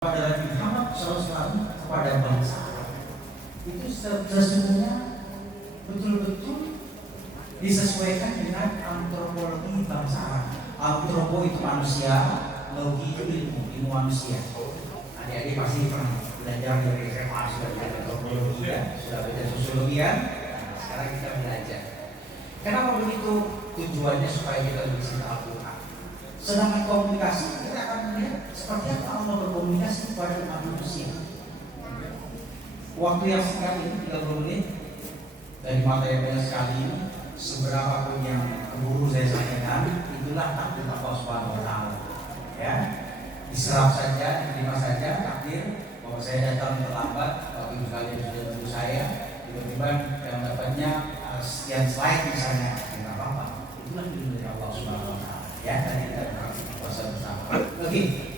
pada Nabi Muhammad SAW kepada bangsa itu sesungguhnya betul-betul disesuaikan dengan antropologi bangsa. Antropo itu manusia, logi itu ilmu manusia. Adik-adik pasti pernah belajar dari SMA, sudah belajar antropologi ya, sudah belajar sosiologi ya. Nah, sekarang kita belajar. Kenapa begitu? Tujuannya supaya kita lebih cinta Al-Quran. Sedangkan komunikasi kita akan melihat seperti apa Allah berkomunikasi kepada umat manusia. Waktu yang singkat ini 30 menit dari materi yang banyak sekali ini, seberapa pun yang guru saya sampaikan, itulah takdir Allah Subhanahu Wa Taala. Ya, diserap saja, diterima saja takdir bahwa saya datang terlambat, Bapak Ibu sekalian sudah menunggu saya, tiba-tiba yang dapatnya sekian slide misalnya, tidak apa-apa. Itulah ilmu dari Allah Subhanahu Wa Taala. Ya, tadi kita puasa bersama. Oke,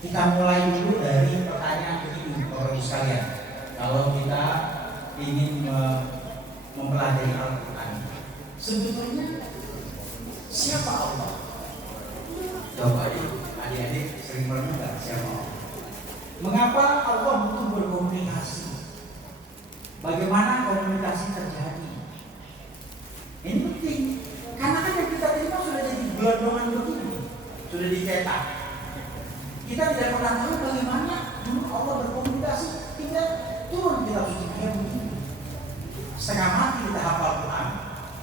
kita mulai dulu dari pertanyaan begini, Bapak Ibu sekalian. Kalau kita ingin mempelajari Al-Quran, sebetulnya siapa Allah? Coba adik-adik sering merenung nggak siapa Allah? Mengapa Allah butuh berkomunikasi? Bagaimana komunikasi terjadi? Ini penting. Karena kan yang kita terima sudah jadi gelondongan begini, sudah dicetak. Kita tidak pernah tahu bagaimana dulu Allah berkomunikasi. Tidak turun kita suci kayak begini. Setengah mati kita hafal Quran,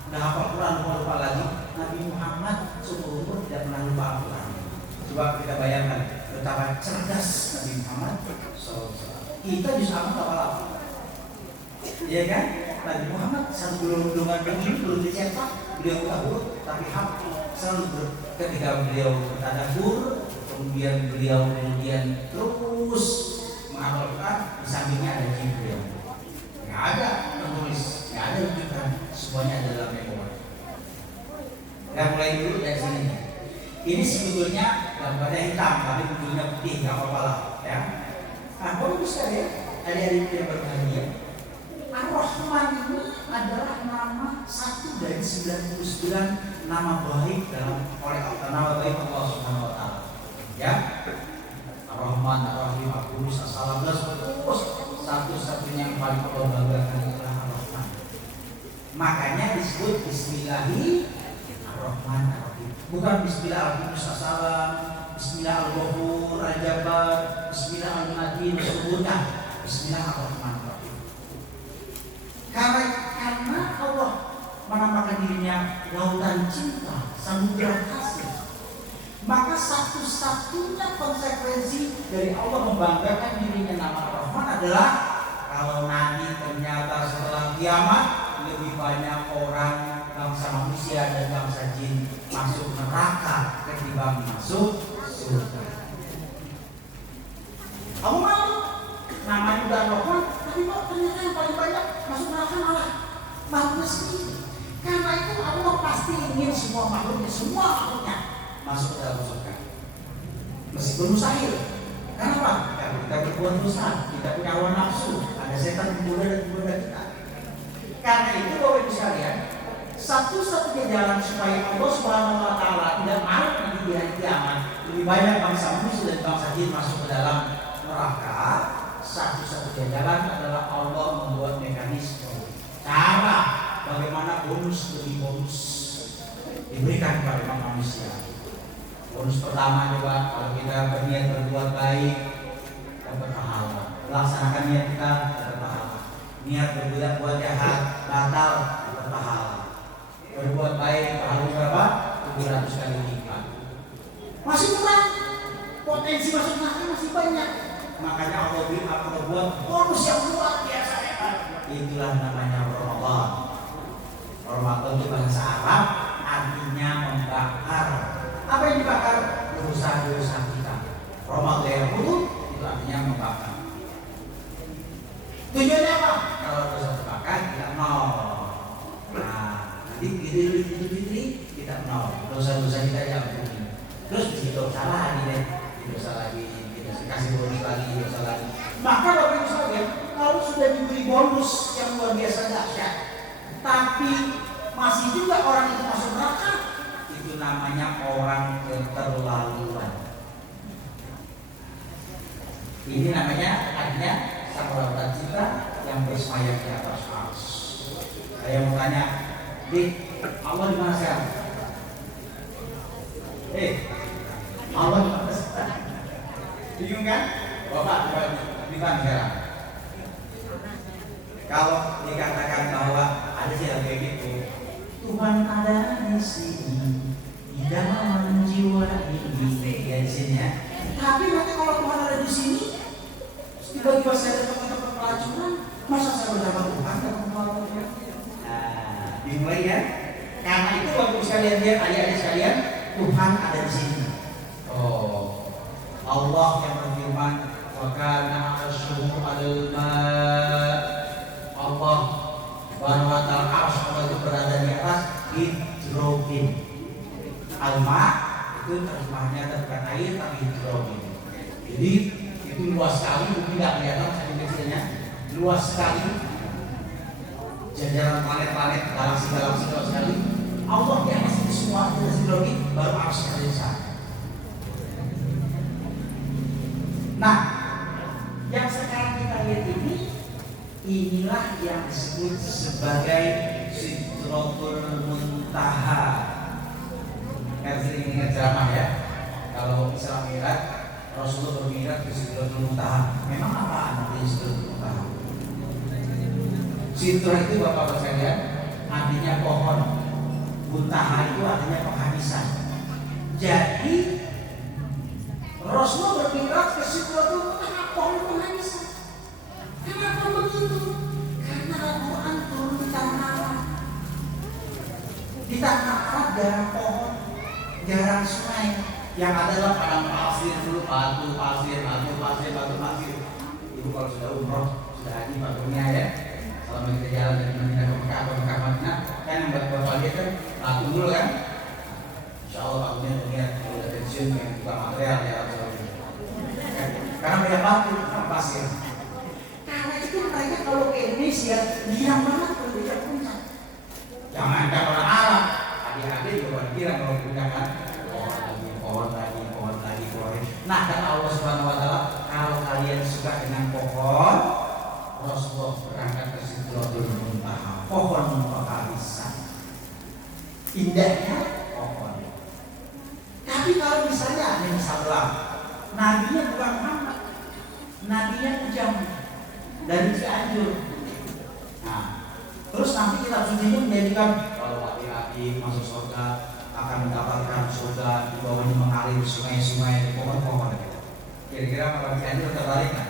udah hafal Quran lupa lagi. Nabi Muhammad seumur umur tidak pernah lupa Al-Quran. Coba kita bayangkan betapa cerdas Nabi Muhammad. Kita bisa hafal. Iya kan? Nabi Muhammad satu gelondongan begini belum dicetak. Beliau tahu, tapi selalu ketika beliau bertadabbur, kemudian beliau terus menghafalkan, di sampingnya ada Jibril. Nggak ada penulis, nggak ada rujukan, semuanya ada dalam memori. Kita mulai dulu dari sini. Ini sebetulnya gambarnya hitam, tapi ujungnya putih, nggak apa-apa lah, ya. Nah, kalau bisa ya, adik-adik yang berbahagia. Ar-Rahman ini adalah nama satu dari 99 nama baik nama baik Allah Subhanahu Wa Taala. Ya, Ar-Rahman, Ar-Rahim, Al-Qudus, As-Salam, terus satu-satunya yang paling Allah banggakan adalah Ar-Rahman. Makanya disebut Bismillahirrahmanirrahim. Bukan Bismillah Al-Qudus, As-Salam, Bismillah Al-Ghafur, Al-Jabbar, Bismillah Al-Matin, Subhana, Bismillah Ar-Rahmanirrahim. Karena Allah menampakkan dirinya lautan cinta, samudra kasih, maka satu-satunya konsekuensi dari Allah membanggakan dirinya nama Ar-Rahman adalah kalau nanti ternyata setelah kiamat lebih banyak orang bangsa manusia dan bangsa jin masuk neraka ketimbang masuk surga. Kamu mau namanya udah Ar-Rahman, tapi kok ternyata yang paling banyak masuk neraka malah makhluknya sendiri. Karena itu Allah pasti ingin semua makhluknya masuk ke dalam surga. Meskipun mustahil. Kenapa? Karena kita berbuat dosa, kita punya hawa nafsu, ada setan menggoda kita. Karena itu Bapak Ibu sekalian, satu-satunya jalan supaya Allah Subhanahu Wa Taala tidak marah nanti di hari kiamat, lebih banyak bangsa manusia dan bangsa jin masuk ke dalam neraka. Satu-satunya jalan adalah Allah membuat mekanisme cara bagaimana bonus demi bonus diberikan kepada manusia. Bonus pertama coba, kalau kita berniat berbuat baik dapat pahala, laksanakan niat kita dapat pahala. Niat berbuat jahat batal dapat pahala. Berbuat baik pahala berapa? 700 kali lipat. Masih kurang, potensi masuk neraka masih banyak. Makanya Allah buat bonus yang luar biasa hebat. Itulah namanya Ramadan. Ramadan itu bahasa Arab, artinya membakar. Apa yang dibakar? Dosa-dosa kita. Ramadan itu artinya membakar. Tujuannya apa? Kalau dosa terbakar kita nol. Nah, nanti Fitri kita nol. Dosa-dosa kita diampuni. Terus begitu salah dosa lagi. Kasih bonus lagi, dosa lagi. Maka Bapak Ibu sekalian, kalau sudah diberi bonus yang luar biasa dahsyat, tapi masih juga orang itu masuk neraka, itu namanya orang keterlaluan. Ini namanya artinya sang lautan cinta yang bersemayam di atas arsy. Saya mau tanya, Allah di mana sekarang? Allah di mana sekarang? Bingung kan? Bapak di mana sekarang? Kalau dikatakan bahwa ada yang kayak gitu, Tuhan ada di sini, di dalam jiwa ini, ya di sini ya. Tapi nanti kalau Tuhan ada di sini, tiba-tiba saya datang ke tempat pelacuran, masa saya berjamaah Tuhan datang ke Allah? Nah, dimulai ya. Karena itu waktu sekalian lihat adik-adik sekalian, Tuhan ada di sini. Oh, Allah yang berfirman, wa kana 'arshuhu 'alal ma'. Allah Subhanahu wa ta'ala arsy Allah itu berada di atas hidrogen. Alma itu terjemahnya bukan air tapi hidrogen. Jadi itu luas sekali, mungkin tidak kelihatan saking kecilnya, luas sekali. Jajaran planet-planet, galaksi-galaksi luas sekali. Allah di atas itu semua itu hidrogen, baru arsy ada di sana. Nah, yang sekarang kita lihat ini, inilah yang disebut sebagai Sidratul Muntaha. Kan sering ingat ceramah ya. Kalau Isra Mi'raj, Rasulullah bermi'raj ke Sidratul Muntaha. Memang apaan artinya Sidratul Muntaha? Sidra itu Bapak sekalian artinya pohon. Muntaha itu artinya penghabisan. Jadi Rasulullah bermi'raj ke Sidratul Muntaha, pohon penghabisan. Kenapa begitu? Karena Al-Quran turun di tanah Arab. Di tanah Arab jarang pohon, jarang sungai. Yang adalah padang pasir dulu, batu pasir. Ibu kalau sudah umroh, sudah haji batunya ya. Selama kita jalan dari Madinah ke Mekah atau Mekah Madinah, kan yang bapak lihat kan batu dulu kan. Insya Allah batunya lihat kalau udah pensiun yang bukan material ya. Karena banyak batu, pasir. Karena itu mereka kalau ke Indonesia diam banget kalau bicara puncak. Jangan ada orang Arab, adik-adik juga kira kalau puncak kan pohon lagi. Nah kata Allah Subhanahu Wa Taala, kalau kalian suka dengan pohon, Rasulullah berangkat ke Sidratul Muntaha, pohon penghabisan. Indahnya pohon. Tapi kalau misalnya nabinya bukan Muhammad, nabinya Ujang dari Cianjur. Nah, terus nanti kitab sucinya menjadikan kalau hati-hati masuk surga akan mendapatkan surga, di bawahnya mengalir sungai-sungai, pohon-pohon. Kira-kira orang Cianjur tertarik kan?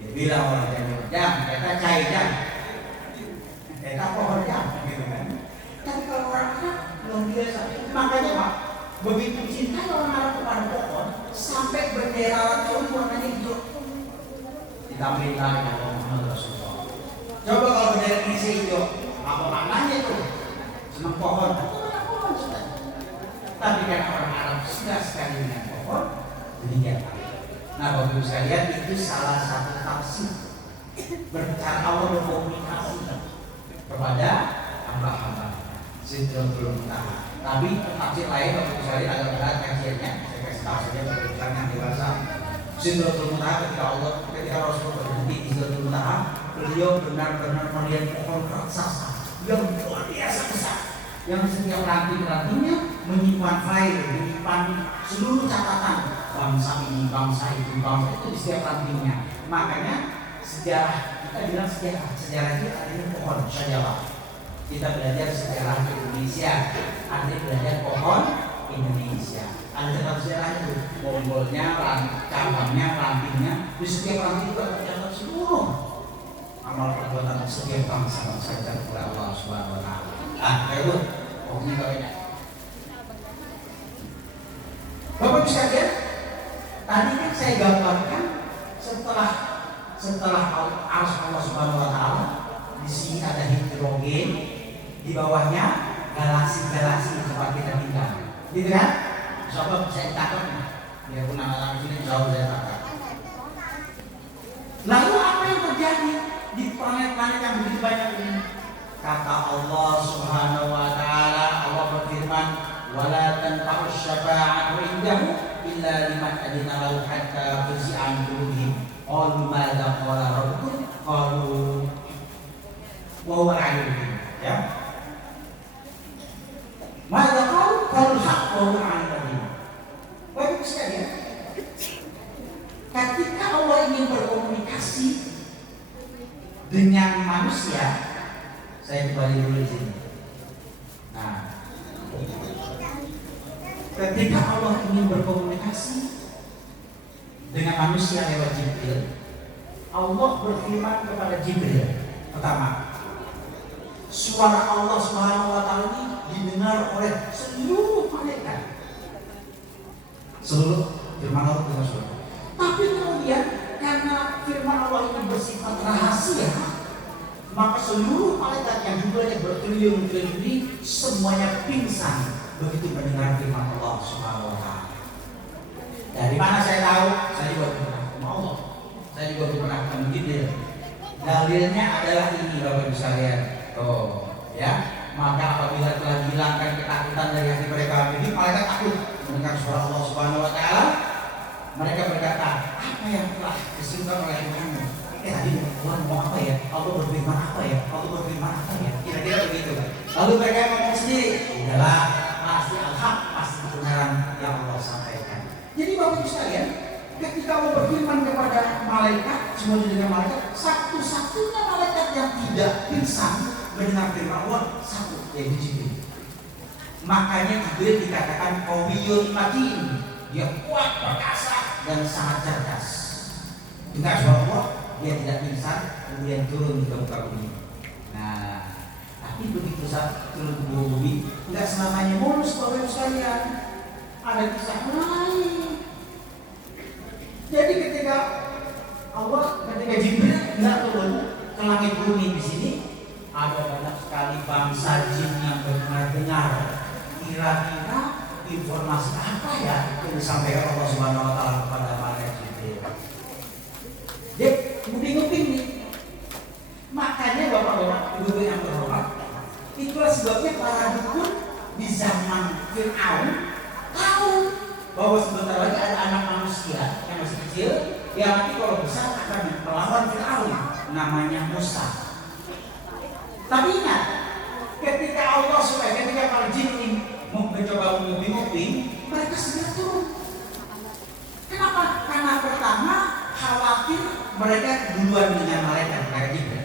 Dia bilang orang Cianjur, kita cair kita pohon gitu kan. Tapi kalau orang Arab belum biasa, makanya Pak, begitu cinta orang Arab kepada pohon sampai bendera tahun warnanya hijau. Ditambahin lagi nama Muhammad Rasulullah. Coba kalau bendera Indonesia hijau, apa maknanya itu? Senang pohon, pohon sudah. Tapi kan orang Arab sudah sekali dengan pohon, demikian. Nah, Bapak Ibu sekalian, itu salah satu tafsir berbicara Allah berkomunikasi kepada hamba-hamba Sidratul Muntaha. Tapi tafsir lain Bapak Ibu sekalian agak berat kajiannya. Saya kasih tahu saja berbicara yang dewasa. Sidratul Muntaha ketika Rasulullah berhenti di Sidratul Muntaha, beliau benar-benar melihat pohon raksasa yang luar biasa besar, yang setiap ranting-rantingnya menyimpan file, menyimpan seluruh catatan bangsa ini, bangsa itu di setiap rantingnya. Makanya sejarah, kita bilang sejarah itu artinya pohon sajalah. Kita belajar sejarah Indonesia, artinya belajar pohon Indonesia. Ada catatan sejarah itu, bonggolnya, cabangnya, rantingnya, di setiap ranting itu tercatat seluruh amal perbuatan setiap bangsa-bangsa dan oleh Allah Subhanahu Wa Taala. Itu pohonnya banyak. Bapak sekalian, tadi kan saya gambarkan setelah arsy Allah Subhanahu Wa Taala, di sini ada hidrogen, di bawahnya galaksi-galaksi tempat kita tinggal, gitu kan? Coba saya takut, biar pun anak-anak sini jauh saya takut. Lalu apa yang terjadi di planet-planet yang begitu banyak ini? Kata Allah Subhanahu Wa Taala, Allah berfirman, wala tanfa'u syafa'atu indahu illa liman adina lahu hatta fuzi'a qalu madza qala rabbukum qalu wa huwa al-'aliyyul ya. Madza qalu haqq wa huwa al-'aliyyul. Baik sekalian, ketika Allah ingin berkomunikasi dengan manusia, saya kembali dulu di sini. Nah, ketika Allah ingin berkomunikasi dengan manusia lewat Jibril, Allah berfirman kepada Jibril. Pertama, suara Allah Subhanahu wa taala ini didengar oleh seluruh malaikat. Seluruh firman Allah dengar suara. Tapi kemudian karena firman Allah ini bersifat rahasia, maka seluruh malaikat yang jumlahnya bertriliun-triliun ini semuanya pingsan begitu mendengar firman Allah Subhanahu wa taala. Dari mana saya tahu? Saya juga pernah sama Allah. Saya juga pernah ketemu Jibril. Dalilnya adalah ini Bapak Ibu sekalian. Oh, ya. Maka apabila telah dihilangkan ketakutan dari hati mereka, jadi malaikat takut mendengar suara Allah Subhanahu wa taala. Mereka berkata, apa yang telah disebutkan oleh Tuhanmu? Tadi Tuhan mau apa ya? Allah berfirman apa ya? Allah berfirman apa ya? Kira-kira begitu. Lalu mereka ngomong sendiri, udahlah, pasti al-haq, pasti kebenaran yang Allah sampaikan. Jadi Bapak Ibu sekalian, ketika Allah berfirman kepada malaikat, semua dengan malaikat, satu-satunya malaikat yang tidak pingsan mendengar firman Allah satu, yaitu Jibril. Makanya Jibril dikatakan qawiyun matin, dia kuat, perkasa dan sangat cerdas. Dengar suara Allah, dia tidak pingsan, kemudian turun ke muka bumi. Nah, tapi begitu saat turun ke bumi, tidak selamanya mulus Bapak Ibu sekalian. Ada kisah lain. Jadi ketika Jibril tidak turun ke langit bumi di sini, ada banyak sekali bangsa jin yang dengar. Kira-kira informasi apa ya yang disampaikan Allah Subhanahu wa taala kepada malaikat Jibril? Dia nguping-nguping nih. Makanya Bapak-bapak, Ibu yang terhormat, itulah sebabnya para dukun di zaman Fir'aun tahu bahwa sebentar lagi ada anak manusia yang masih kecil yang nanti kalau besar akan melawan Fir'aun, namanya Musa. Tapi ingat, ketika para jin ini mencoba menguping-uping, mereka segera turun. Kenapa? Karena pertama khawatir mereka duluan dengan mereka Jibril.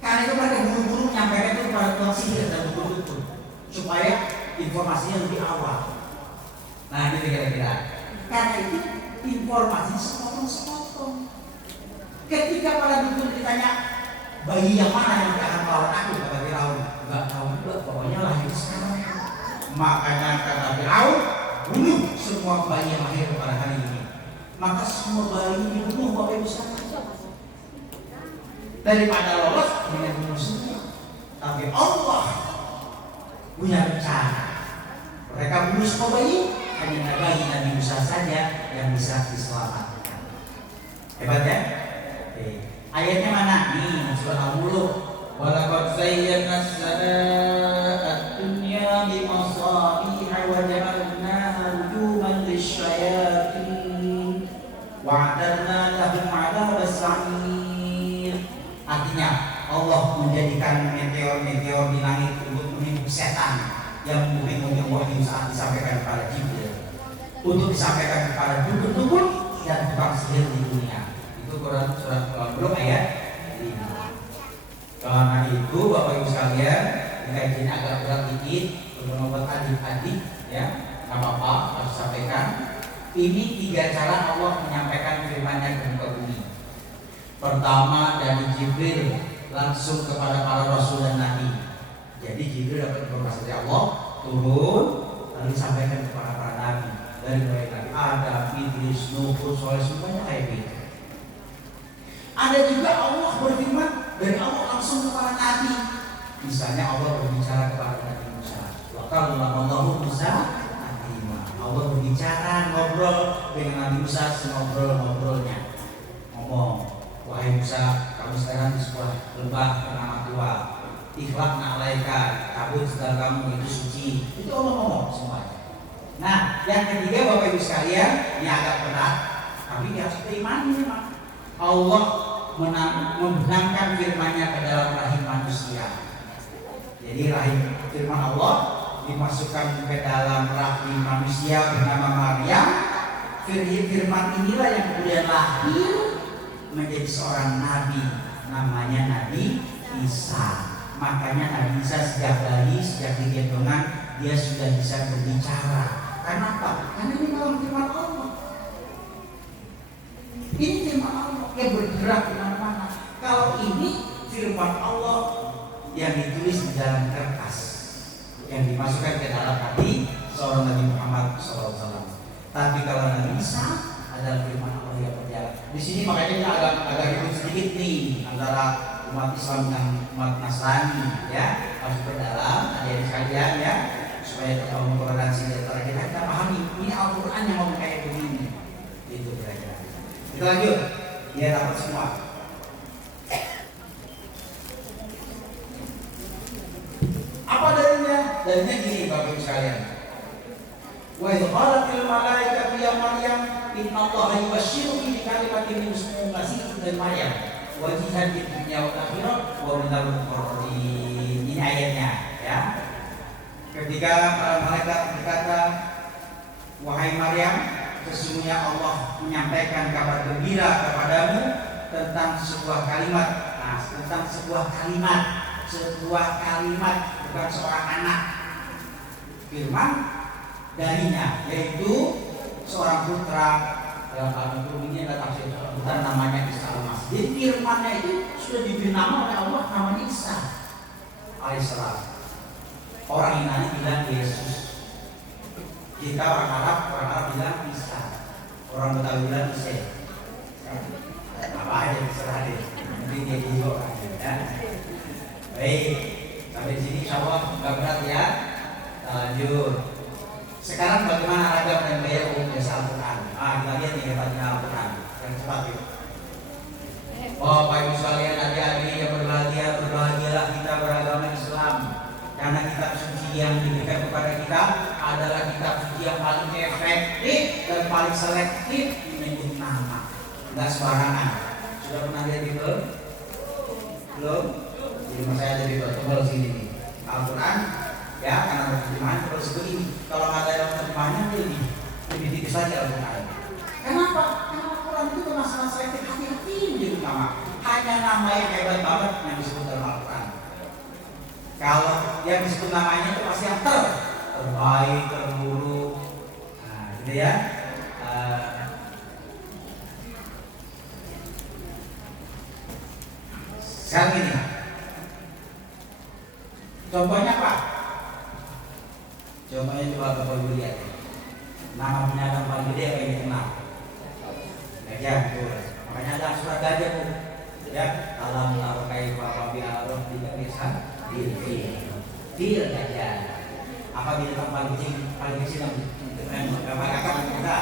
Karena itu mereka buru-buru menyampaikan itu kepada tukang sihir dan dukun-dukun supaya informasinya lebih awal. Nah, gitu kira-kira. Karena itu informasi sepotong-sepotong. Ketika para dukun ditanya, bayi yang mana yang akan melawan aku, kata Firaun, enggak tahu juga, pokoknya lahir sekarang. Makanya kata Firaun, bunuh semua bayi yang lahir pada hari ini. Maka semua bayi dibunuh Bapak Ibu sekalian. Daripada lolos dengan bunuh semua. Tapi Allah punya rencana. Mereka bunuh semua bayi, hanya bayi Nabi Musa saja yang bisa diselamatkan. Hebat ya? Ayatnya mana? Nih, surah Al-Mulk. Walaqad zayyana as-samaa'a ad-dunya bimasabiha wa ja'alnaha rujuman lisyayatin wa 'adadna lahum 'adzabas sa'ir. Artinya, Allah menjadikan meteor-meteor di langit untuk menipu setan yang mungkin wahyu saat disampaikan kepada Jibril, untuk disampaikan kepada dukun-dukun dan tukang sihir di dunia. Itu Quran surat Al-Mulk ayat 5. Karena itu Bapak Ibu sekalian, dikaitkan agak berat dikit untuk membuat adik-adik ya, nggak apa-apa, harus sampaikan. Ini 3 cara Allah menyampaikan firman-Nya ke muka bumi. Pertama dari Jibril langsung kepada para rasul dan nabi. Jadi Jibril dapat informasi dari Allah, turun lalu disampaikan kepada para nabi. Dari mulai Nabi Adam, Idris, Nuh, Soleh, semuanya kayak gitu. Ada juga Allah berfirman dari Allah langsung kepada nabi. Misalnya Allah berbicara kepada Nabi Musa. Wa kallama Musa taklima. Allah berbicara, ngobrol dengan Nabi Musa sengobrol-ngobrolnya. Ngomong, wahai Musa, kamu sekarang di sebuah lembah bernama Tua. Ikhlaq na'alaika, cabut segala kamu itu suci. Itu Allah ngomong semuanya. Nah, yang ketiga Bapak Ibu sekalian, ini agak berat. Tapi dia harus imani memang. Allah membenamkan firman-Nya ke dalam rahim manusia. Jadi rahim firman Allah dimasukkan ke dalam rahim manusia bernama Maryam. Firman inilah yang kemudian lahir menjadi seorang nabi, namanya Nabi Isa. Makanya Nabi Isa sejak bayi, sejak digendongan, dia sudah bisa berbicara. Karena apa? Karena ini dalam firman Allah. Ini firman Allah yang bergerak di mana-mana. Kalau ini firman Allah yang ditulis di dalam kertas, yang dimasukkan ke dalam hati seorang Nabi Muhammad SAW. Tapi kalau Nabi Isa adalah firman Allah yang berjalan. Di sini makanya agak ribut sedikit nih antara umat Islam dan umat Nasrani, ya, harus berdalam, adik-adik sekalian, ya, supaya kita mentoleransi antara kita pahami ini Al-Quran yang ngomong kayak begini, itu kira-kira. Kita lanjut, dia dapat semua. Apa dalilnya? Dalilnya gini, Bapak Ibu sekalian. Wa idh qalatil malaikatu ya Maryam innallaha yubasyshiruki bi kalimatin min ismihi Masih ibnu Maryam wajihan di dunia wal akhirah wa minal muqarrabin. Ini ayatnya, ya. Ketika para malaikat berkata, wahai Maryam, sesungguhnya Allah menyampaikan kabar gembira kepadamu tentang sebuah kalimat. Nah, tentang sebuah kalimat, bukan seorang anak. Firman darinya, yaitu seorang putra. Dalam Al-Quran ini ada tafsir putra namanya Isa al-Masih. Jadi firmannya itu sudah diberi nama oleh Allah, namanya Isa alaihissalam. Orang Yunani bilang Yesus. Kita orang Arab bilang Isa. Orang Betawi bilang Isa. Apa aja terserah deh. Nanti dia juga ya. Baik, sampai sini insyaallah nggak berat ya. Kita lanjut. Sekarang bagaimana ragam dan gaya umum bahasa Al-Quran? Kita lihat nih hebatnya Al-Quran. Yang cepat yuk. Bapak Ibu sekalian, adik-adik yang berbahagia, berbahagialah kita beragama Islam. Karena kitab suci yang diberikan kepada kita adalah kitab suci yang paling efektif dan paling selektif menyebut nama. Enggak sembarangan. Sudah pernah lihat Bible? Belum? Di rumah saya ada Bible, tebal sini nih. Al-Quran, ya, karena terjemahan tebal segini. Kalau nggak ada yang terjemahannya lebih tipis saja Al-Quran. Kenapa? Karena Al-Quran itu masalah selektif, hati-hati menyebut nama. Hanya nama yang hebat banget yang disebut dalam Al-Quran. Kalau yang disebut namanya itu pasti yang terbaik, terburuk, nah, gitu ya. Sekarang ini, contohnya apa? Contohnya coba Bapak Ibu lihat. Nama binatang paling gede apa yang dikenal? Gajah, betul. Makanya ada surat gajah bu. Ya, alam tarokai bapak biarok tidak bisa fil gajah. Apa binatang paling kecil yang kakak kita?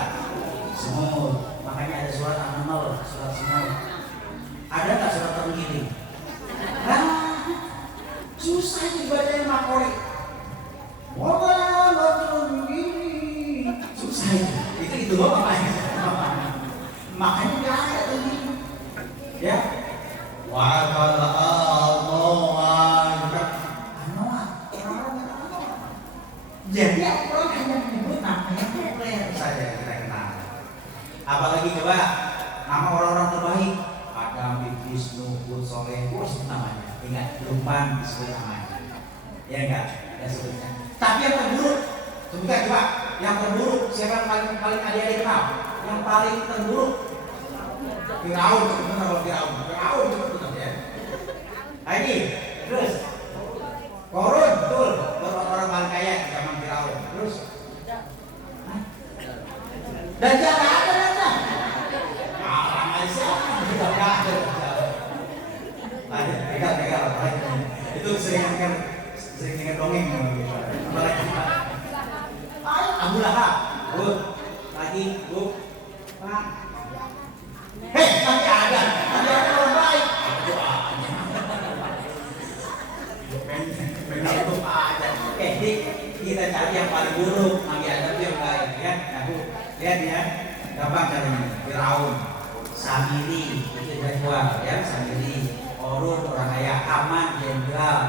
Semut. Makanya ada surat An-Naml, surat semut. Ada nggak surat terenggiling? Nah, susah dibaca yang makori. Wah, terenggiling. Susah itu doang makanya. Makanya nggak ada terenggiling. Ya. Wa qala jadi Al-Quran hanya menyebut nama yang populer saja kita kenal. Apalagi coba nama orang-orang terbaik, Adam, Idris, Nuh, Hud, Soleh, disebut namanya. Ingat, Luqman disebut namanya. Ya enggak? Ada sebutnya. Tapi yang terburuk, sebutkan coba. Yang terburuk siapa yang paling adik-adik kenal? Yang paling terburuk Firaun, benar kalau Firaun betul ya. Lagi, terus Korun, betul. Orang paling kaya di zaman Firaun. Terus dan jangan ada nanya. Orang Aisyah tidak ada. Pegal. Itu sering dongeng. Apalagi Abu Lahab. Lagi, Pak. Nanti ada orang baik. Menutup aja. Kita cari yang paling buruk, Nabi Adam yang baik, ya. Nah, lihat ya. gampang caranya. Firaun, Samiri, itu jadwal ya, Samiri, Orun orang kaya, Aman jenderal,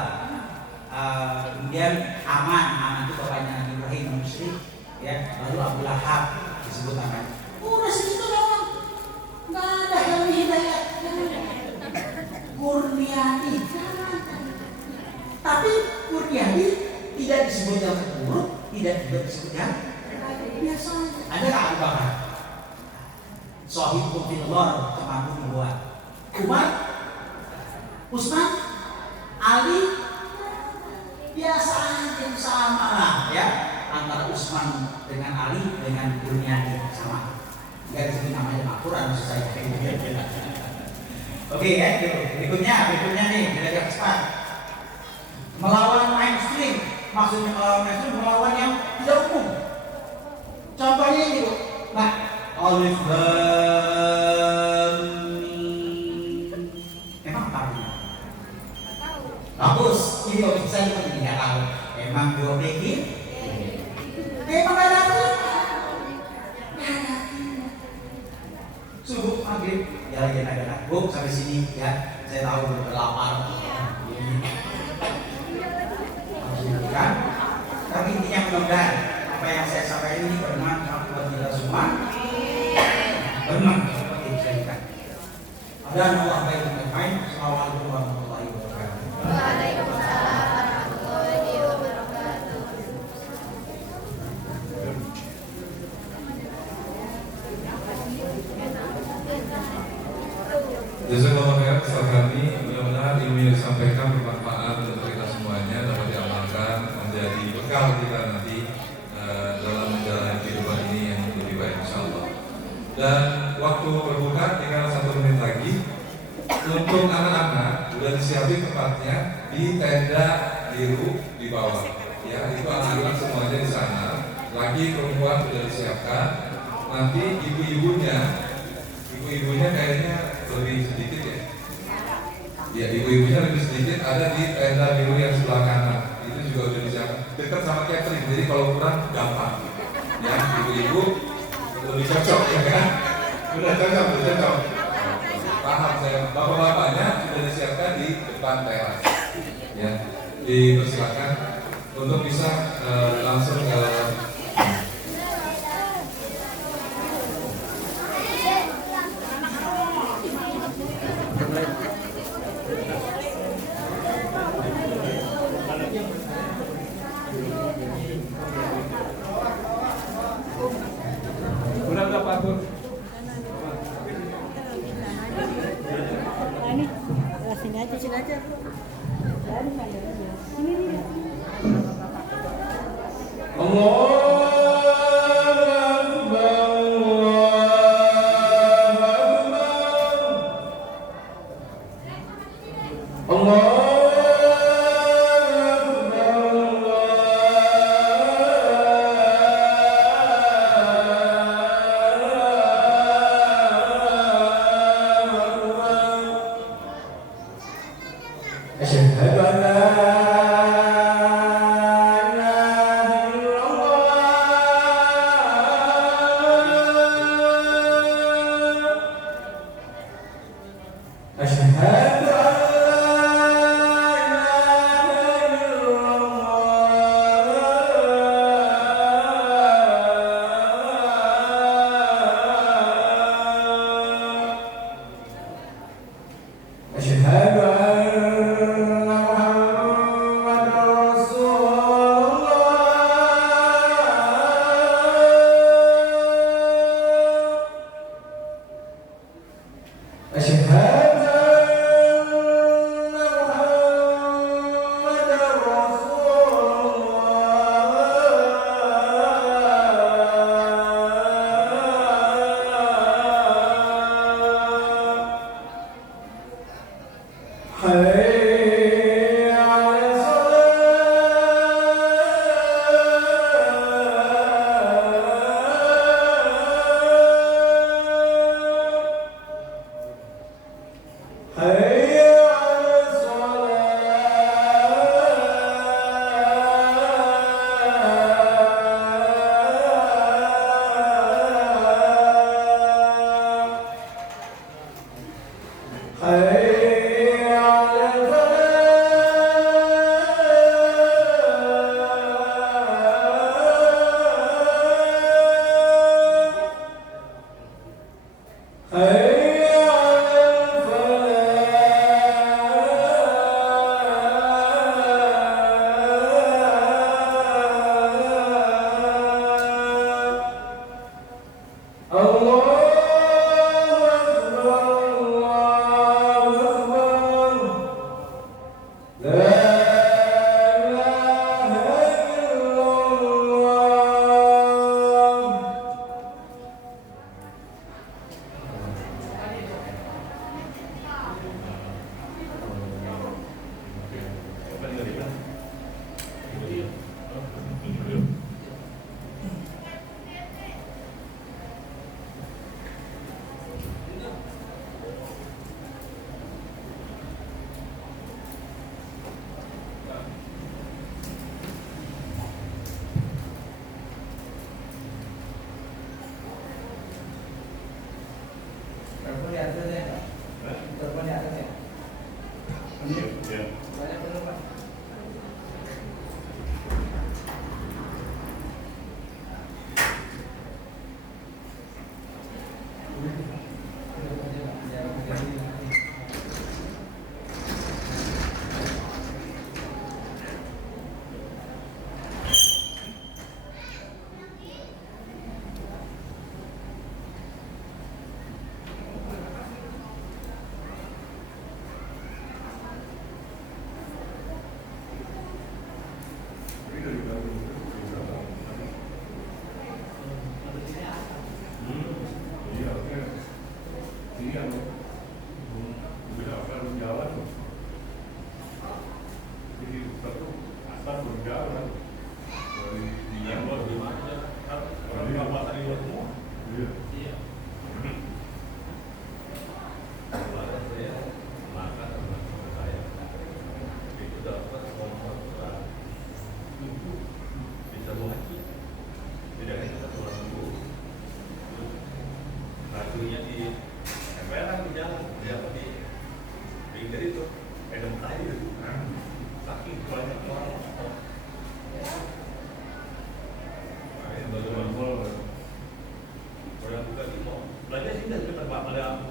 kemudian Aman itu bapaknya Nabi Ibrahim musyrik, ya, lalu Abu Lahab disebut namanya. Udah segitu doang, nggak ada yang hidayat, Kurniadi, tapi Kurniadi tidak disebut yang terburuk, tidak juga disebut yang biasa. Ada nggak Abu Bakar? Sohib Fillah kemampu dibuat. Umar, Utsman, Ali, biasa aja sama lah ya, antara Utsman dengan Ali dengan Kurniadi sama. Nggak disebut namanya Al-Quran maksud saya. Oke ya, berikutnya nih belajar cepat. Melawan mainstream, maksudnya melawan mainstream, melawan yang tidak umum. Contohnya ini bu, nah, Alif Lam Mim. Emang apa artinya? Bagus, ini kalau bisa cuma tidak tahu. Emang gue pikir, emang ada artinya. Subuh maghrib, ya lagi ada. Bu sampai sini ya, saya tahu udah lapar. Kan? Tapi intinya mudah-mudahan apa yang saya sampaikan ini bermanfaat buat kita semua. Bermanfaat seperti itu saya katakan. Dan Allah baik dan baik. Assalamualaikum warahmatullahi wabarakatuh. Waalaikumsalam warahmatullahi wabarakatuh. Jazakallahu khairan Ustaz kami, mudah-mudahan ilmu yang disampaikan bermanfaat untuk kita semuanya, dapat diamalkan menjadi bekal kita nanti dalam menjalani kehidupan ini yang lebih baik insyaallah. Dan waktu berbuka tinggal 1 menit lagi. Untuk anak-anak sudah disiapin tempatnya di tenda biru di bawah. Ya, itu anak-anak semuanya di sana. Lagi perempuan sudah disiapkan. Nanti ibu-ibunya kayaknya lebih sedikit ya. Ya, ibu-ibunya lebih sedikit ada di tenda biru yang sebelah kanan. Itu juga udah disiapkan. Dekat sama catering, jadi kalau kurang gampang. Ya, ibu-ibu lebih cocok ya kan? Udah cocok. Paham saya. Bapak-bapaknya sudah disiapkan di depan teras. Ya, dipersilakan untuk bisa langsung ke Sini aja. Telepon di atas ya, Pak. Telepon di atas ya. Iya. Banyak belum, Pak? Racunnya di emperan di jalan, di apa di pinggir itu, edem tadi itu, saking banyak orang. Nah, itu baru mampol. Orang buka di mall, belanja sih dah, kita pada